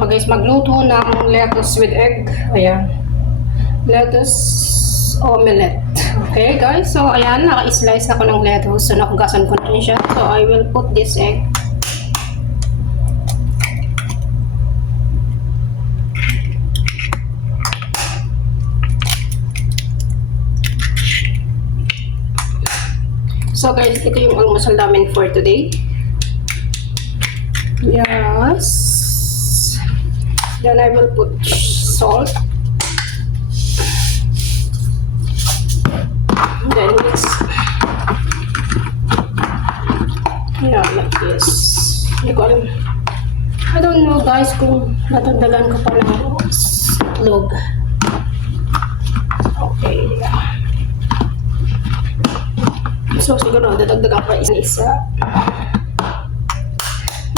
ako guys magluto ng lettuce with egg. Ayan. Lettuce omelette. Okay guys, so ayan, naka-slice ako ng lettuce. So nakugasan ko na rin siya. So I will put this egg. So guys, ito yung almusal namin for today. Yes. Then I will put salt. Then mix. Yeah, like this. Hindi ko alam. I don't know guys kung natagdagan ko pa ng itlog. Okay. So siguro dadagdagan pa isa.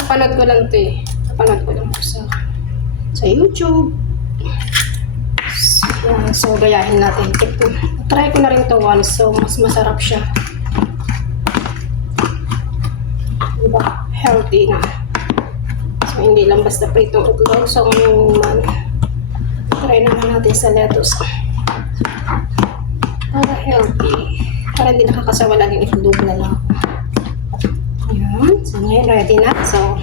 Napanood ko lang ito eh. Napanood ko lang sa YouTube. Yan, so gayahin natin. Try ko na rin ito once. So mas masarap siya. Diba? Healthy na. So hindi lang basta pritong itlog. So ngayon try naman natin sa lettuce. Para healthy. Para hindi nakakasawala ng itlog na lang. Ayan. So, ngayon, ready na. So,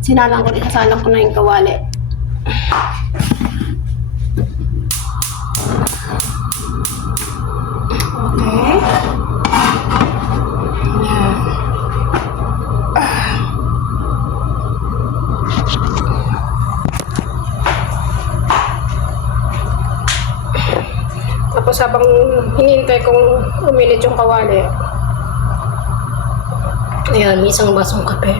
sinalang ko na yung kawali. Okay. Ayan. Tapos habang hinihintay kong umilit yung kawali, ayan, may isang basong kape.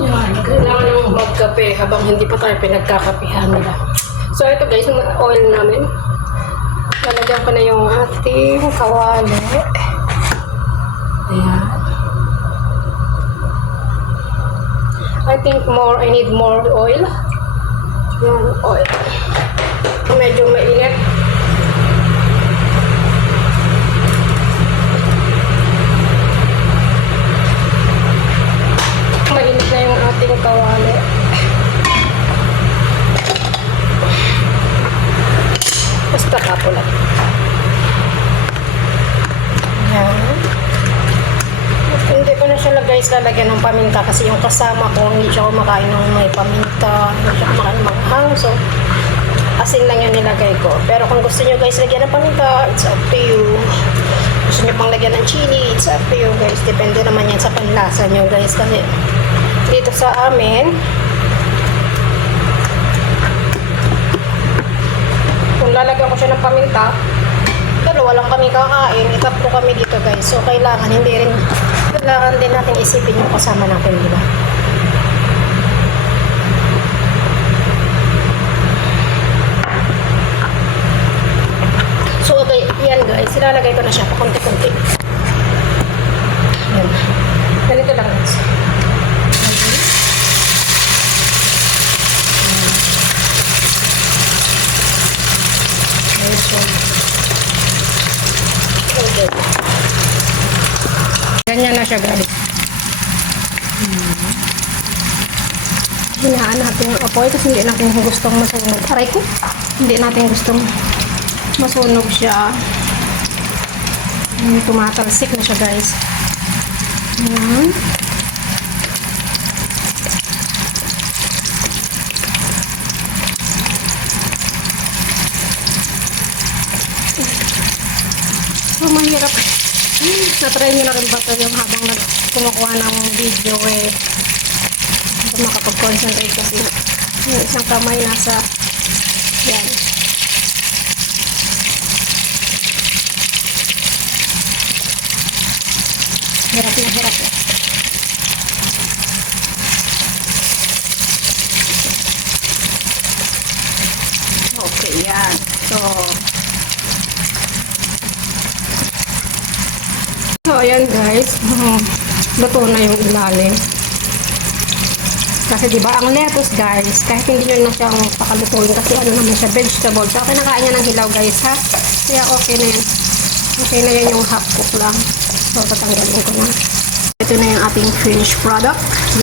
Ayan, kailangan ng magkape habang hindi pa tayo pinagkakapihan nila. So ito guys, yung oil namin. Lalagyan ko na yung ating kawali. Ayan. I think I need more oil. Yan, oil. Medyo mainit. Mainit na yung ating kawali. Basta kapo lang. Yan. Hindi ko na siya guys lalagyan ng paminta kasi yung kasama ko hindi siya kumakain ng may paminta, hindi siya kumakain ng manghang, so asin lang yung nilagay ko. Pero kung gusto nyo guys lagyan ng paminta, it's up to you. Gusto nyo pang lagyan ng chili, it's up to you guys. Depende naman yan sa panlasa nyo guys, kasi dito sa amin kung lalagyan ko siya ng paminta, pero walang kami kakain, itatlo kami dito guys, so kailangan din natin isipin yung kasama natin, di ba? So okay, yan guys, ilalagay ko na siya pa konti-konti. Yan, ganito lang guys. Okay. Ganyan na siya guys. Hinaan natin yung apoy kasi hindi natin gustong masunog. Aray ko, hindi natin gustong masunog siya. Tumatalsik na siya guys. Ayan. So mahirap. Na-try nyo na rin ba ito yung habang kumukuha ng video eh makapag-concentrate kasi yung isang kamay nasa yan. Hirap na hirap eh. Okay, yan. So ayan guys, luto na yung ilalim. Kasi diba ang lettuce guys, kahit hindi nyo na siyang pakalutuin kasi ano naman siya, vegetable. So kinakain niya ng hilaw guys ha. Kaya okay na yan. Okay na yan yung half cook lang. So, tatanggalin ko na. Ito na yung ating finished product.